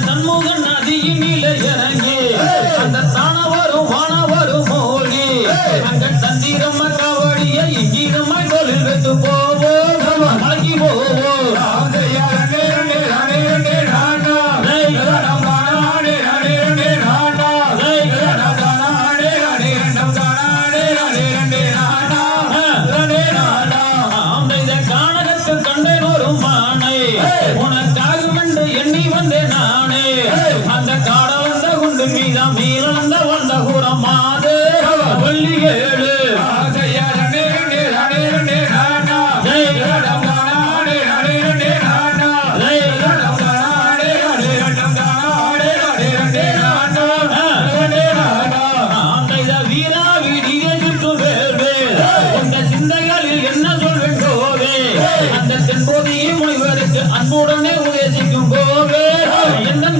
சண்முகன் நதியினில இறங்கி அந்த தானவரும் வானவரும் மோகி அங்க தந்திரம் காவடிய இங்கிரமா தொழில் வைத்து போவோம் மலங்கி போவோம் மீனந்த வந்த குரமாதே வள்ளி ஏழு சிந்தைகளில் என்ன சொல்வேன் கோவே அந்த தென்போதியை முனிவருக்கு அன்புடனே உபதேசிக்கும் கோவே என்ன